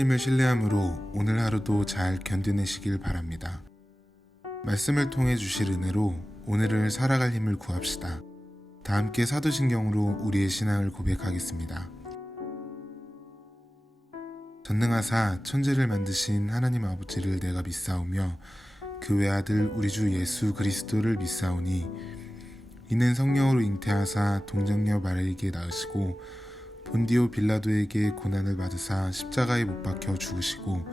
하나님을 신뢰함으로 오늘 하루도 잘 견뎌내시길 바랍니다. 말씀을 통해 주실 은혜로 오늘을 살아갈 힘을 구합시다. 다 함께 사도신경으로 우리의 신앙을 고백하겠습니다. 전능하사 천지를 만드신 하나님 아버지를 내가 믿사오며 그 외아들 우리 주 예수 그리스도를 믿사오니 이는 성령으로 잉태하사 동정녀 마리아에게 낳으시고 본디오 빌라도에게 고난을 받으사 십자가에 못 박혀 죽으시고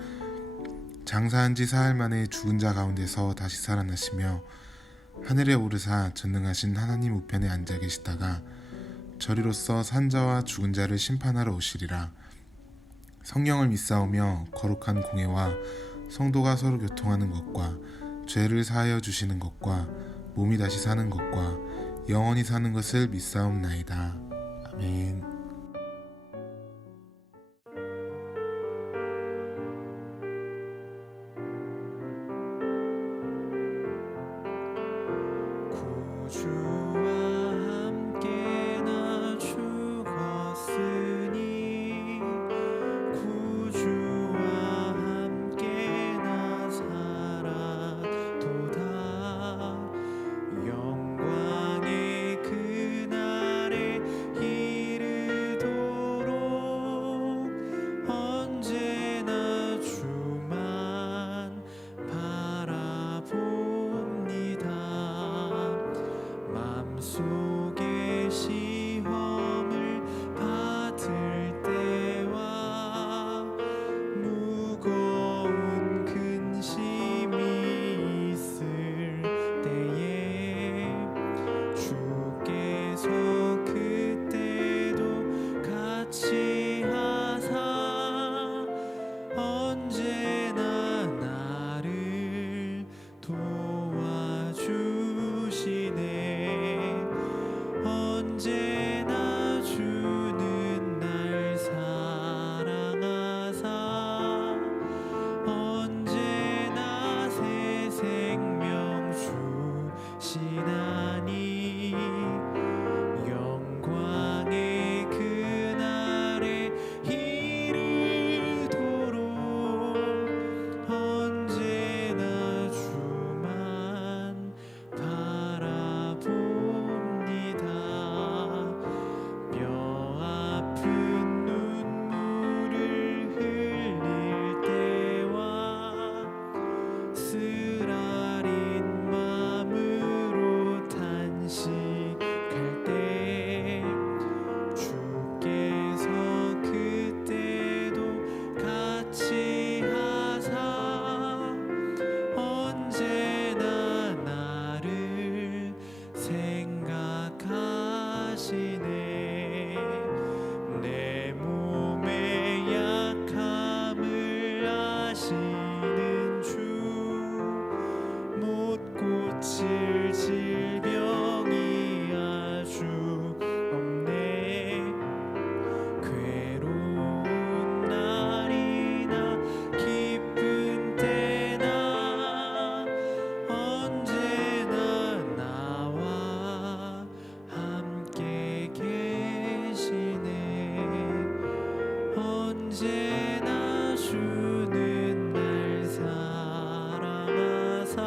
장사한 지 사흘 만에 죽은 자 가운데서 다시 살아나시며 하늘에 오르사 전능하신 하나님 우편에 앉아 계시다가 저리로서 산자와 죽은 자를 심판하러 오시리라. 성령을 믿사오며 거룩한 공회와 성도가 서로 교통하는 것과 죄를 사하여 주시는 것과 몸이 다시 사는 것과 영원히 사는 것을 믿사옵나이다. 아멘. 주와 함께 나 죽었으니 구주와 함께 나 살아도다. 영광의 그날에 이르도록 언제나 주만 바라봅니다. 맘속에 시험을 받을 때와 무거운 근심이 있을 때에 주께서 그때도 같이 하사 언제나 나를 도와주시네. 언제나 주는 날 사랑하사 언제나 새 생명 주시나니 영광의 그날에 이르도록 언제나 주만 바라봅니다. 뼈아픈 눈물을 흘릴 때와 쓰라린 마음으로 탄식할 때 주께서 그때도 같이 하사 언제나 나를 생각하시네. 내 몸의 약함을 아시는 주 못 고칠 질병이 아주 없네. 괴로운 날이나 기쁜 때나 언제나 나와 함께 계시네. 언제나 주는 날 사랑하사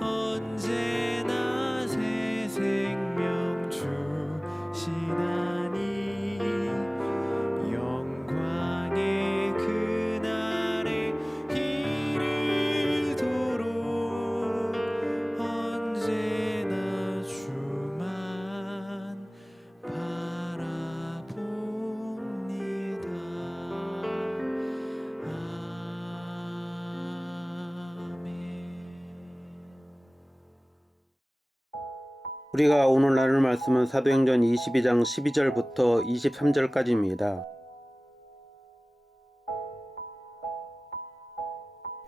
언제나 새 생명 주시나니 영광의 그날에 이르도록 언제나 주만 바라봅니다. 우리가 오늘 나눌 말씀은 사도행전 22장 12절부터 23절까지입니다.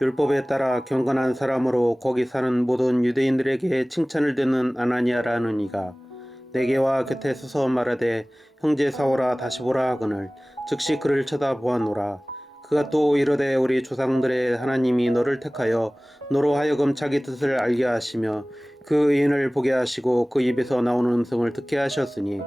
율법에 따라 경건한 사람으로 거기 사는 모든 유대인들에게 칭찬을 듣는 아나니아라는 이가 내게와 곁에 서서 말하되 형제 사오라 다시 보라 하거늘 즉시 그를 쳐다보았노라. 그가 또 이르되 우리 조상들의 하나님이 너를 택하여 너로 하여금 자기 뜻을 알게 하시며 그 의인을 보게 하시고 그 입에서 나오는 음성을 듣게 하셨으니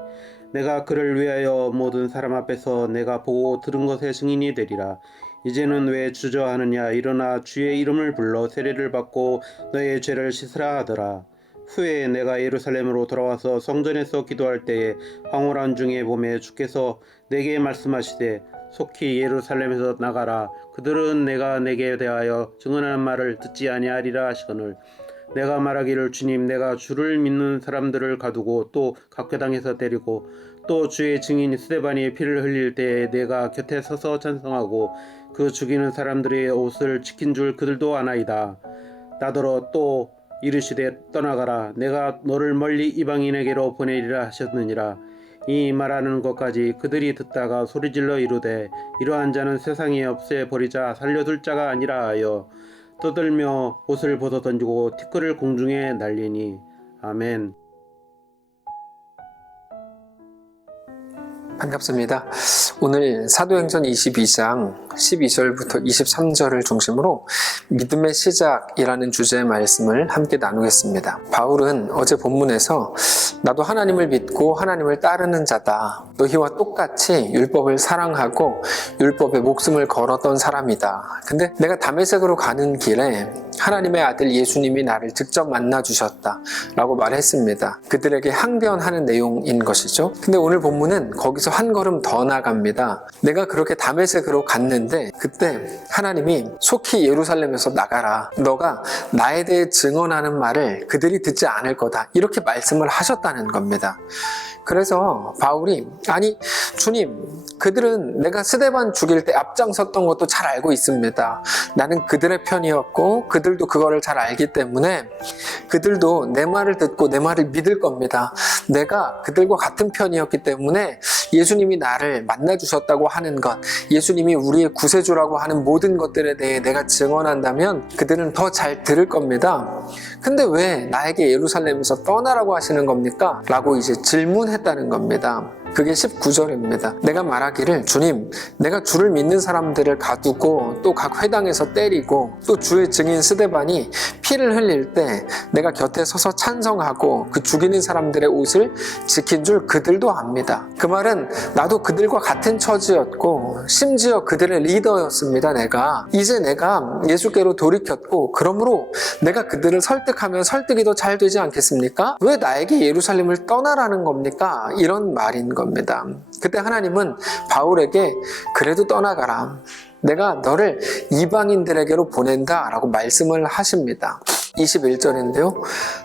내가 그를 위하여 모든 사람 앞에서 내가 보고 들은 것의 증인이 되리라. 이제는 왜 주저하느냐. 일어나 주의 이름을 불러 세례를 받고 너의 죄를 씻으라 하더라. 후에 내가 예루살렘으로 돌아와서 성전에서 기도할 때에 황홀한 중에 봄에 주께서 내게 말씀하시되 속히 예루살렘에서 나가라. 그들은 내가 내게 대하여 증언하는 말을 듣지 아니하리라 하시거늘 내가 말하기를 주님 내가 주를 믿는 사람들을 가두고 또 각 회당에서 때리고 또 주의 증인 스데반이 피를 흘릴 때에 내가 곁에 서서 찬성하고 그 죽이는 사람들의 옷을 지킨 줄 그들도 아나이다. 나더러 또 이르시되 떠나가라. 내가 너를 멀리 이방인에게로 보내리라 하셨느니라. 이 말하는 것까지 그들이 듣다가 소리질러 이르되 이러한 자는 세상에 없애버리자 살려둘 자가 아니라 하여 떠들며 옷을 벗어 던지고 티끌을 공중에 날리니. 아멘. 반갑습니다. 오늘 사도행전 22장 12절부터 23절을 중심으로 믿음의 시작이라는 주제의 말씀을 함께 나누겠습니다. 바울은 어제 본문에서 나도 하나님을 믿고 하나님을 따르는 자다. 너희와 똑같이 율법을 사랑하고 율법에 목숨을 걸었던 사람이다. 근데 내가 다메섹으로 가는 길에 하나님의 아들 예수님이 나를 직접 만나 주셨다 라고 말했습니다. 그들에게 항변하는 내용인 것이죠. 근데 오늘 본문은 거기서 한 걸음 더 나갑니다. 내가 그렇게 다메섹으로 갔는데 그때 하나님이 속히 예루살렘에서 나가라. 너가 나에 대해 증언하는 말을 그들이 듣지 않을 거다. 이렇게 말씀을 하셨다는 겁니다. 그래서 바울이 아니 주님 그들은 내가 스데반 죽일 때 앞장섰던 것도 잘 알고 있습니다. 나는 그들의 편이었고 그들도 그거를 잘 알기 때문에 그들도 내 말을 듣고 내 말을 믿을 겁니다. 내가 그들과 같은 편이었기 때문에 예수님이 나를 만나주셨다고 하는 것, 예수님이 우리의 구세주라고 하는 모든 것들에 대해 내가 증언한다면 그들은 더 잘 들을 겁니다. 근데 왜 나에게 예루살렘에서 떠나라고 하시는 겁니까? 라고 이제 질문했다는 겁니다. 그게 19절입니다. 내가 말하기를 주님 내가 주를 믿는 사람들을 가두고 또 각 회당에서 때리고 또 주의 증인 스데반이 피를 흘릴 때 내가 곁에 서서 찬성하고 그 죽이는 사람들의 옷을 지킨 줄 그들도 압니다. 그 말은 나도 그들과 같은 처지였고 심지어 그들의 리더였습니다. 이제 내가 예수께로 돌이켰고 그러므로 내가 그들을 설득하면 설득이 더 잘 되지 않겠습니까? 왜 나에게 예루살렘을 떠나라는 겁니까? 이런 말인 겁니다. 그때 하나님은 바울에게 그래도 떠나가라. 내가 너를 이방인들에게로 보낸다 라고 말씀을 하십니다. 21절인데요.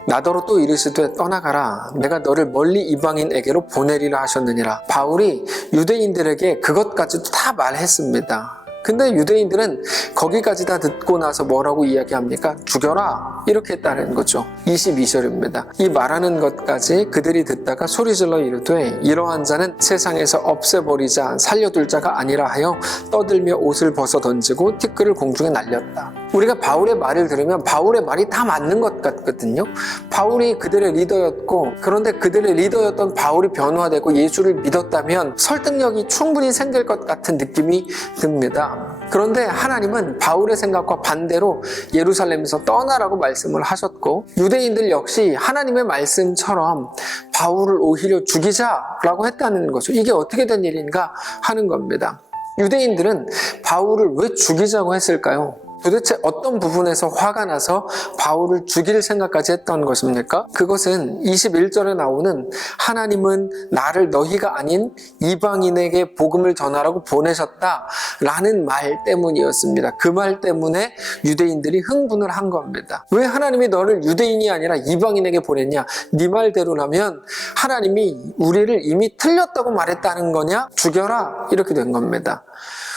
나더러 또 이르시되 떠나가라. 내가 너를 멀리 이방인에게로 보내리라 하셨느니라. 바울이 유대인들에게 그것까지도 다 말했습니다. 근데 유대인들은 거기까지 다 듣고 나서 뭐라고 이야기합니까? 죽여라 이렇게 했다는 거죠. 22절입니다. 이 말하는 것까지 그들이 듣다가 소리질러 이르되 이러한 자는 세상에서 없애버리자 살려둘 자가 아니라 하여 떠들며 옷을 벗어 던지고 티끌을 공중에 날렸다. 우리가 바울의 말을 들으면 바울의 말이 다 맞는 것 같거든요. 바울이 그들의 리더였고 그런데 그들의 리더였던 바울이 변화되고 예수를 믿었다면 설득력이 충분히 생길 것 같은 느낌이 듭니다. 그런데 하나님은 바울의 생각과 반대로 예루살렘에서 떠나라고 말씀을 하셨고 유대인들 역시 하나님의 말씀처럼 바울을 오히려 죽이자라고 했다는 거죠. 이게 어떻게 된 일인가 하는 겁니다. 유대인들은 바울을 왜 죽이자고 했을까요? 도대체 어떤 부분에서 화가 나서 바울을 죽일 생각까지 했던 것입니까? 그것은 21절에 나오는 하나님은 나를 너희가 아닌 이방인에게 복음을 전하라고 보내셨다라는 말 때문이었습니다. 그 말 때문에 유대인들이 흥분을 한 겁니다. 왜 하나님이 너를 유대인이 아니라 이방인에게 보냈냐? 네 말대로라면 하나님이 우리를 이미 틀렸다고 말했다는 거냐? 죽여라 이렇게 된 겁니다.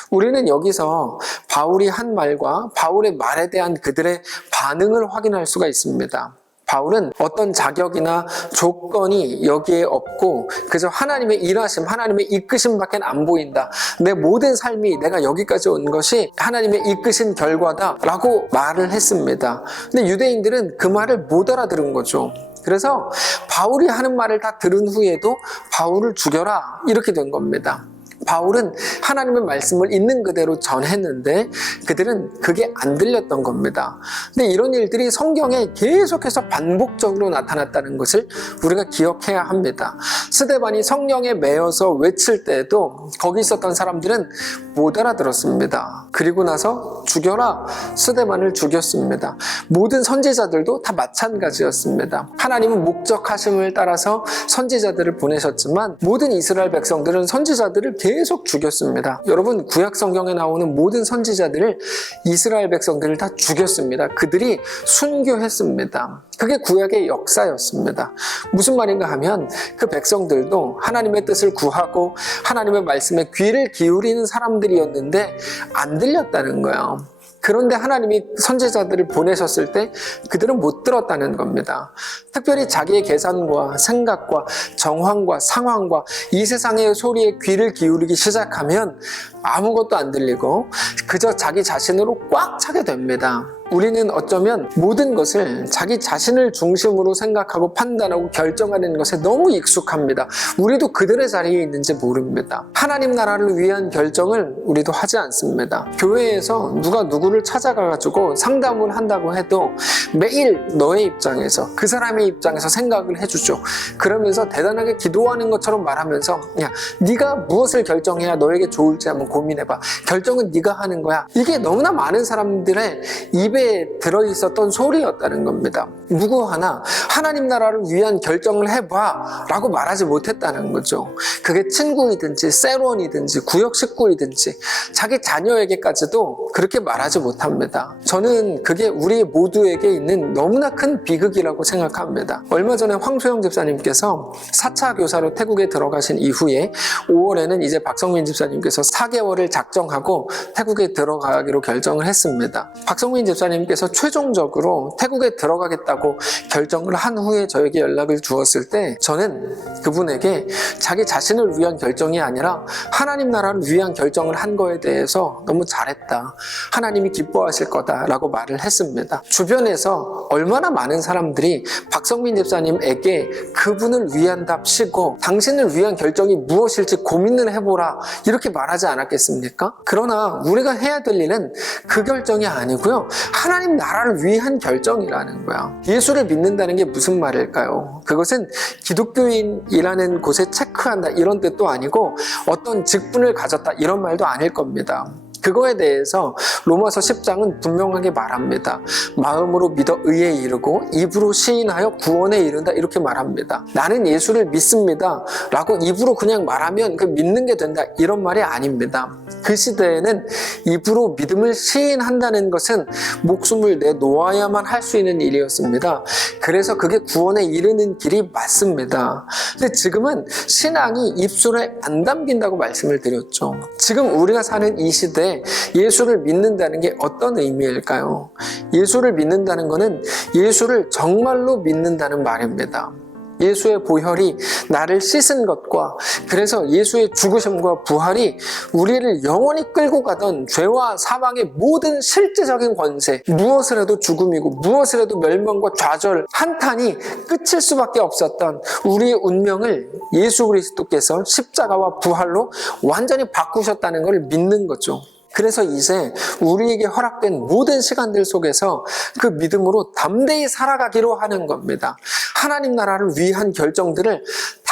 우리는 여기서 바울이 한 말과 바울의 말에 대한 그들의 반응을 확인할 수가 있습니다. 바울은 어떤 자격이나 조건이 여기에 없고 그저 하나님의 일하심, 하나님의 이끄심밖에 안 보인다. 내 모든 삶이 내가 여기까지 온 것이 하나님의 이끄신 결과다라고 말을 했습니다. 근데 유대인들은 그 말을 못 알아들은 거죠. 그래서 바울이 하는 말을 다 들은 후에도 바울을 죽여라 이렇게 된 겁니다. 바울은 하나님의 말씀을 있는 그대로 전했는데 그들은 그게 안 들렸던 겁니다. 근데 이런 일들이 성경에 계속해서 반복적으로 나타났다는 것을 우리가 기억해야 합니다. 스데반이 성령에 매여서 외칠 때에도 거기 있었던 사람들은 못 알아들었습니다. 그리고 나서 죽여라, 스데반을 죽였습니다. 모든 선지자들도 다 마찬가지였습니다. 하나님은 목적하심을 따라서 선지자들을 보내셨지만 모든 이스라엘 백성들은 선지자들을 계속 죽였습니다. 여러분, 구약 성경에 나오는 모든 선지자들을 이스라엘 백성들을 다 죽였습니다. 그들이 순교했습니다. 그게 구약의 역사였습니다. 무슨 말인가 하면 그 백성들도 하나님의 뜻을 구하고 하나님의 말씀에 귀를 기울이는 사람들이었는데 안 들렸다는 거예요. 그런데 하나님이 선지자들을 보내셨을 때 그들은 못 들었다는 겁니다. 특별히 자기의 계산과 생각과 정황과 상황과 이 세상의 소리에 귀를 기울이기 시작하면 아무것도 안 들리고 그저 자기 자신으로 꽉 차게 됩니다. 우리는 어쩌면 모든 것을 자기 자신을 중심으로 생각하고 판단하고 결정하는 것에 너무 익숙합니다. 우리도 그들의 자리에 있는지 모릅니다. 하나님 나라를 위한 결정을 우리도 하지 않습니다. 교회에서 누가 누구를 찾아가가지고 상담을 한다고 해도 매일 너의 입장에서 그 사람의 입장에서 생각을 해주죠. 그러면서 대단하게 기도하는 것처럼 말하면서 야, 네가 무엇을 결정해야 너에게 좋을지 한번 고민해봐. 결정은 네가 하는 거야. 이게 너무나 많은 사람들의 입에 들어있었던 소리였다는 겁니다. 누구 하나 하나님 나라를 위한 결정을 해봐 라고 말하지 못했다는 거죠. 그게 친구이든지 세론이든지 구역 식구이든지 자기 자녀에게까지도 그렇게 말하지 못합니다. 저는 그게 우리 모두에게 있는 너무나 큰 비극이라고 생각합니다. 얼마 전에 황소영 집사님께서 4차 교사로 태국에 들어가신 이후에 5월에는 이제 박성민 집사님께서 4개월을 작정하고 태국에 들어가기로 결정을 했습니다. 박성민 집사님께서 최종적으로 태국에 들어가겠다고 결정을 한 후에 저에게 연락을 주었을 때 저는 그분에게 자기 자신을 위한 결정이 아니라 하나님 나라를 위한 결정을 한 거에 대해서 너무 잘했다. 하나님이 기뻐하실 거다라고 말을 했습니다. 주변에서 얼마나 많은 사람들이 박성민 집사님에게 그분을 위한답시고 당신을 위한 결정이 무엇일지 고민을 해보라 이렇게 말하지 않았겠습니까? 그러나 우리가 해야 될 일은 그 결정이 아니고요. 하나님 나라를 위한 결정이라는 거야. 예수를 믿는다는 게 무슨 말일까요? 그것은 기독교인이라는 곳에 체크한다 이런 뜻도 아니고 어떤 직분을 가졌다 이런 말도 아닐 겁니다. 그거에 대해서 로마서 10장은 분명하게 말합니다. 마음으로 믿어 의에 이르고 입으로 시인하여 구원에 이른다 이렇게 말합니다. 나는 예수를 믿습니다 라고 입으로 그냥 말하면 그 믿는 게 된다 이런 말이 아닙니다. 그 시대에는 입으로 믿음을 시인한다는 것은 목숨을 내놓아야만 할 수 있는 일이었습니다. 그래서 그게 구원에 이르는 길이 맞습니다. 근데 지금은 신앙이 입술에 안 담긴다고 말씀을 드렸죠. 지금 우리가 사는 이 시대에 예수를 믿는다는 게 어떤 의미일까요? 예수를 믿는다는 것은 예수를 정말로 믿는다는 말입니다. 예수의 보혈이 나를 씻은 것과 그래서 예수의 죽으심과 부활이 우리를 영원히 끌고 가던 죄와 사망의 모든 실제적인 권세, 무엇을 해도 죽음이고 무엇을 해도 멸망과 좌절, 한탄이 끝일 수밖에 없었던 우리의 운명을 예수 그리스도께서 십자가와 부활로 완전히 바꾸셨다는 것을 믿는 거죠. 그래서 이제 우리에게 허락된 모든 시간들 속에서 그 믿음으로 담대히 살아가기로 하는 겁니다. 하나님 나라를 위한 결정들을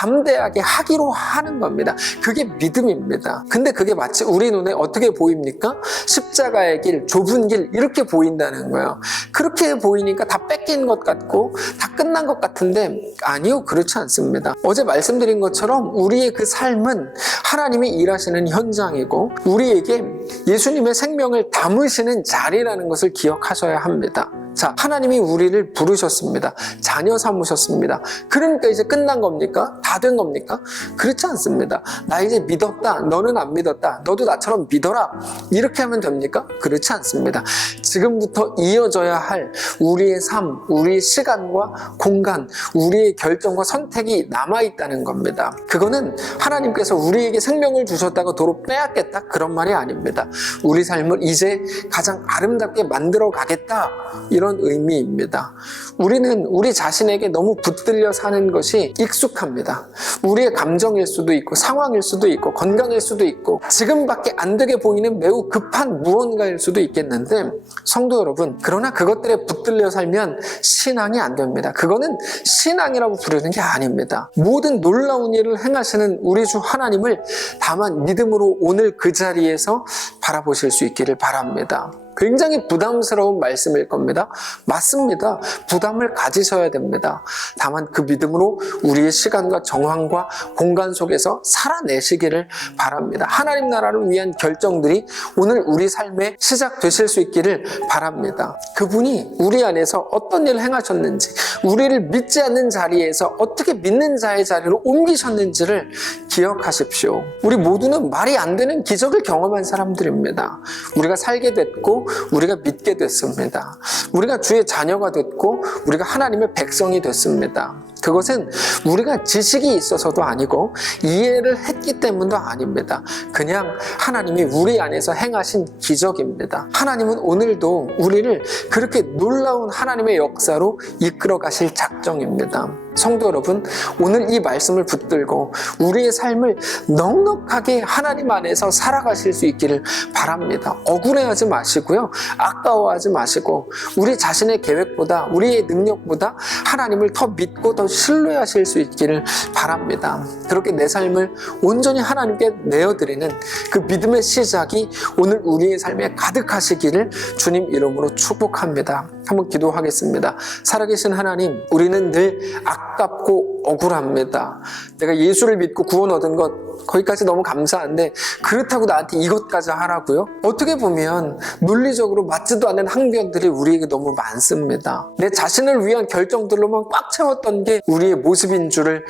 담대하게 하기로 하는 겁니다. 그게 믿음입니다. 근데 그게 마치 우리 눈에 어떻게 보입니까? 십자가의 길, 좁은 길 이렇게 보인다는 거예요. 그렇게 보이니까 다 뺏긴 것 같고 다 끝난 것 같은데 아니요, 그렇지 않습니다. 어제 말씀드린 것처럼 우리의 그 삶은 하나님이 일하시는 현장이고 우리에게 예수님의 생명을 담으시는 자리라는 것을 기억하셔야 합니다. 자, 하나님이 우리를 부르셨습니다. 자녀 삼으셨습니다. 그러니까 이제 끝난 겁니까? 다 된 겁니까? 그렇지 않습니다. 나 이제 믿었다. 너는 안 믿었다. 너도 나처럼 믿어라. 이렇게 하면 됩니까? 그렇지 않습니다. 지금부터 이어져야 할 우리의 삶, 우리의 시간과 공간, 우리의 결정과 선택이 남아있다는 겁니다. 그거는 하나님께서 우리에게 생명을 주셨다고 도로 빼앗겠다? 그런 말이 아닙니다. 우리 삶을 이제 가장 아름답게 만들어 가겠다. 이런 그런 의미입니다. 우리는 우리 자신에게 너무 붙들려 사는 것이 익숙합니다. 우리의 감정일 수도 있고 상황일 수도 있고 건강일 수도 있고 지금밖에 안 되게 보이는 매우 급한 무언가일 수도 있겠는데 성도 여러분, 그러나 그것들에 붙들려 살면 신앙이 안 됩니다. 그거는 신앙이라고 부르는 게 아닙니다. 모든 놀라운 일을 행하시는 우리 주 하나님을 다만 믿음으로 오늘 그 자리에서 바라보실 수 있기를 바랍니다. 굉장히 부담스러운 말씀일 겁니다. 맞습니다. 부담을 가지셔야 됩니다. 다만 그 믿음으로 우리의 시간과 정황과 공간 속에서 살아내시기를 바랍니다. 하나님 나라를 위한 결정들이 오늘 우리 삶에 시작되실 수 있기를 바랍니다. 그분이 우리 안에서 어떤 일을 행하셨는지, 우리를 믿지 않는 자리에서 어떻게 믿는 자의 자리로 옮기셨는지를 기억하십시오. 우리 모두는 말이 안 되는 기적을 경험한 사람들입니다. 우리가 살게 됐고 우리가 믿게 됐습니다. 우리가 주의 자녀가 됐고 우리가 하나님의 백성이 됐습니다. 그것은 우리가 지식이 있어서도 아니고 이해를 했기 때문도 아닙니다. 그냥 하나님이 우리 안에서 행하신 기적입니다. 하나님은 오늘도 우리를 그렇게 놀라운 하나님의 역사로 이끌어 가실 작정입니다. 성도 여러분, 오늘 이 말씀을 붙들고 우리의 삶을 넉넉하게 하나님 안에서 살아가실 수 있기를 바랍니다. 억울해하지 마시고요, 아까워하지 마시고 우리 자신의 계획보다 우리의 능력보다 하나님을 더 믿고 더 신뢰하실 수 있기를 바랍니다. 그렇게 내 삶을 온전히 하나님께 내어드리는 그 믿음의 시작이 오늘 우리의 삶에 가득하시기를 주님 이름으로 축복합니다. 한번 기도하겠습니다. 살아계신 하나님, 우리는 늘 아깝고 억울합니다. 내가 예수를 믿고 구원 얻은 것 거기까지 너무 감사한데 그렇다고 나한테 이것까지 하라고요? 어떻게 보면 논리적으로 맞지도 않는 항변들이 우리에게 너무 많습니다. 내 자신을 위한 결정들로만 꽉 채웠던 게 우리의 모습인 줄을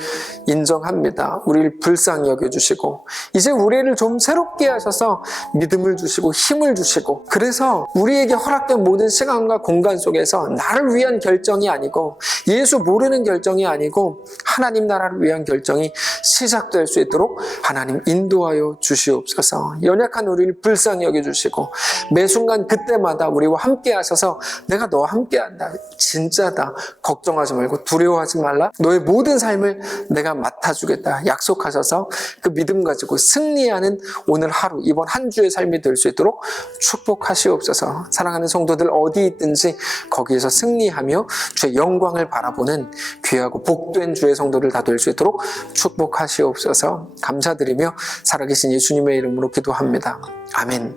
인정합니다. 우리를 불쌍히 여겨주시고 이제 우리를 좀 새롭게 하셔서 믿음을 주시고 힘을 주시고, 그래서 우리에게 허락된 모든 시간과 공간 속에서 나를 위한 결정이 아니고 예수 모르는 결정이 아니고 하나님 나라를 위한 결정이 시작될 수 있도록 하나님 인도하여 주시옵소서. 연약한 우리를 불쌍히 여겨주시고 매 순간 그때마다 우리와 함께 하셔서 내가 너와 함께 한다, 진짜다, 걱정하지 말고 두려워하지 말라, 너의 모든 삶을 내가 맡아주겠다 약속하셔서 그 믿음 가지고 승리하는 오늘 하루, 이번 한 주의 삶이 될 수 있도록 축복하시옵소서. 사랑하는 성도들 어디 있든지 거기에서 승리하며 주의 영광을 바라보는 귀하고 복된 주의 성도들 다 될 수 있도록 축복하시옵소서. 감사드리며 살아계신 예수님의 이름으로 기도합니다. 아멘.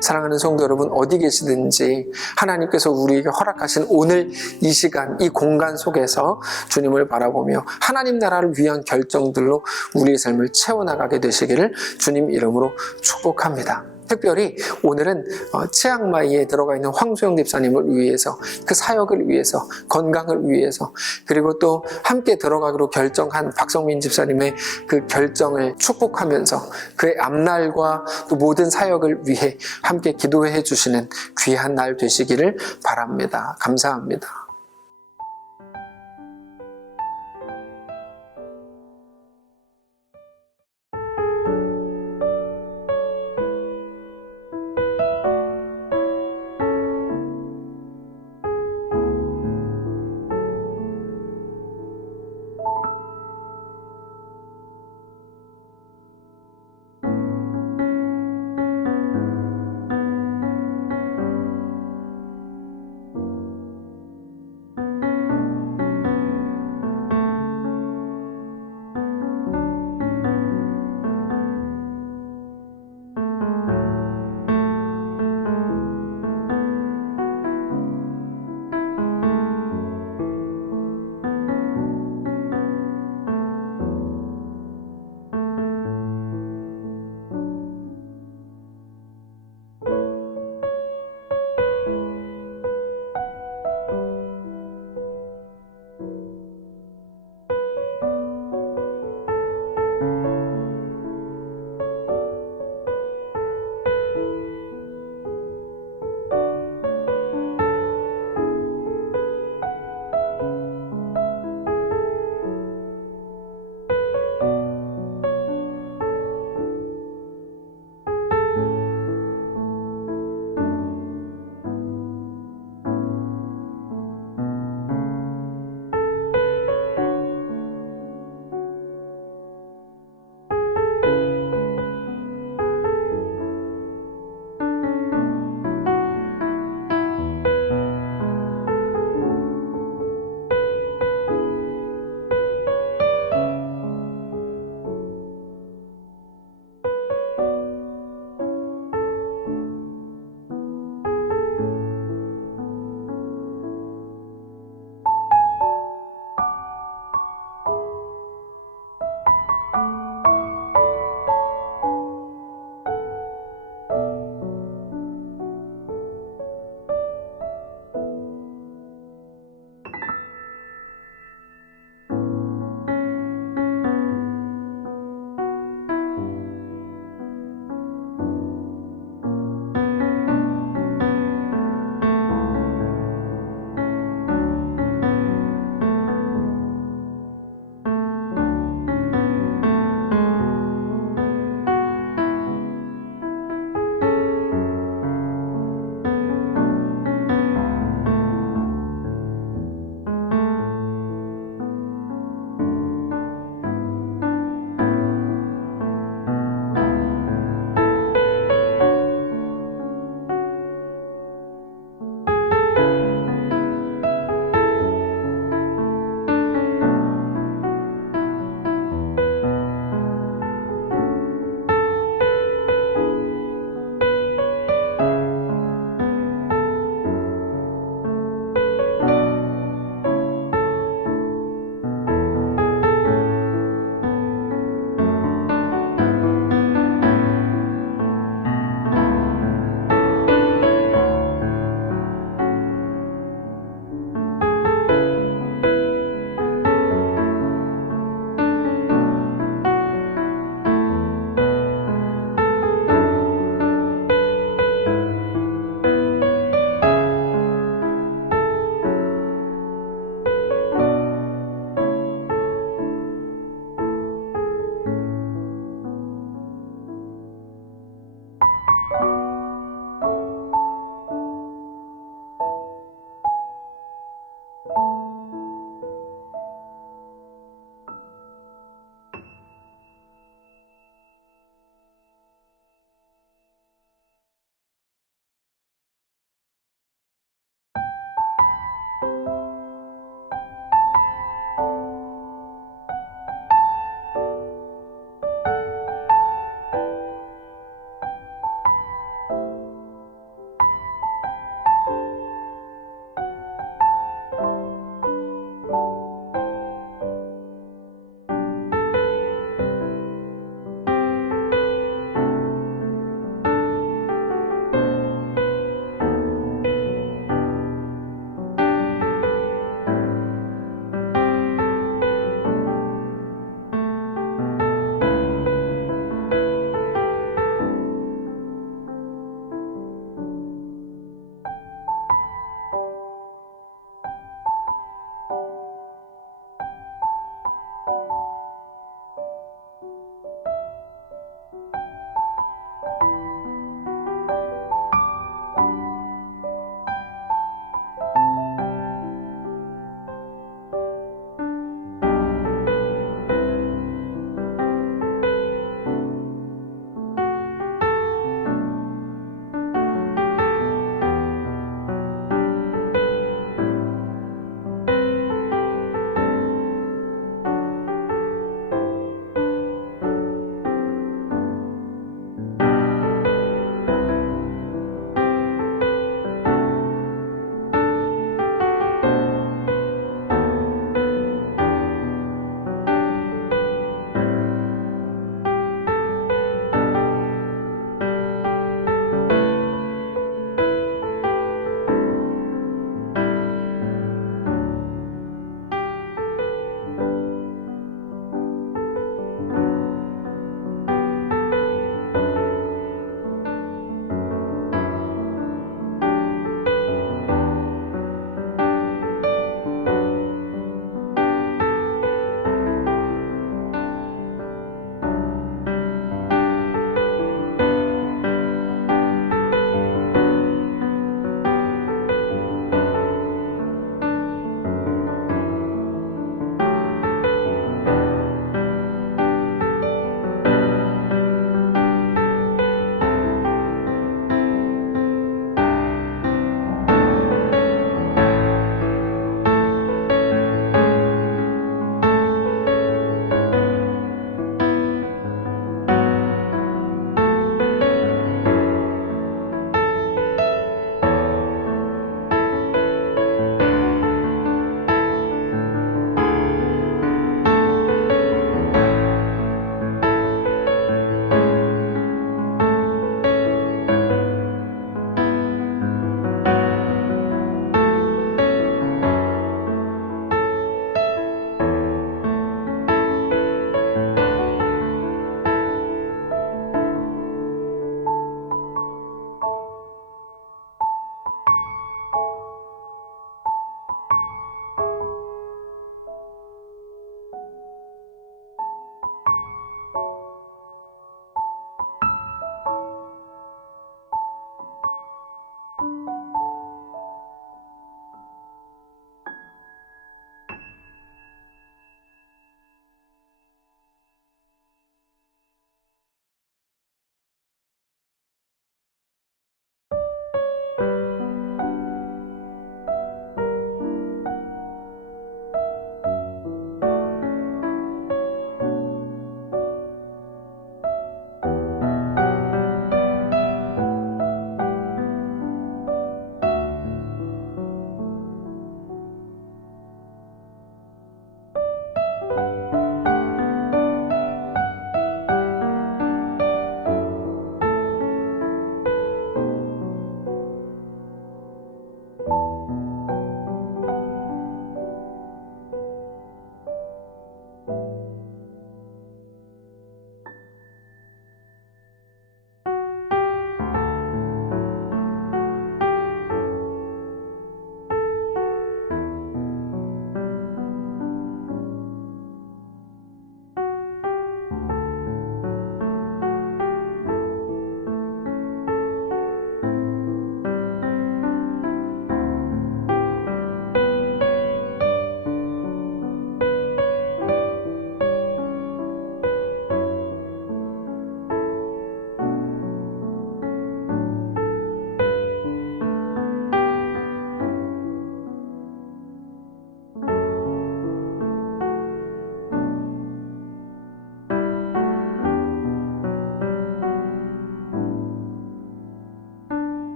사랑하는 성도 여러분, 어디 계시든지 하나님께서 우리에게 허락하신 오늘 이 시간, 이 공간 속에서 주님을 바라보며 하나님 나라를 위한 결정들로 우리의 삶을 채워나가게 되시기를 주님 이름으로 축복합니다. 특별히 오늘은 치앙마이에 들어가 있는 황소영 집사님을 위해서, 그 사역을 위해서, 건강을 위해서, 그리고 또 함께 들어가기로 결정한 박성민 집사님의 그 결정을 축복하면서 그의 앞날과 또 모든 사역을 위해 함께 기도해 주시는 귀한 날 되시기를 바랍니다. 감사합니다.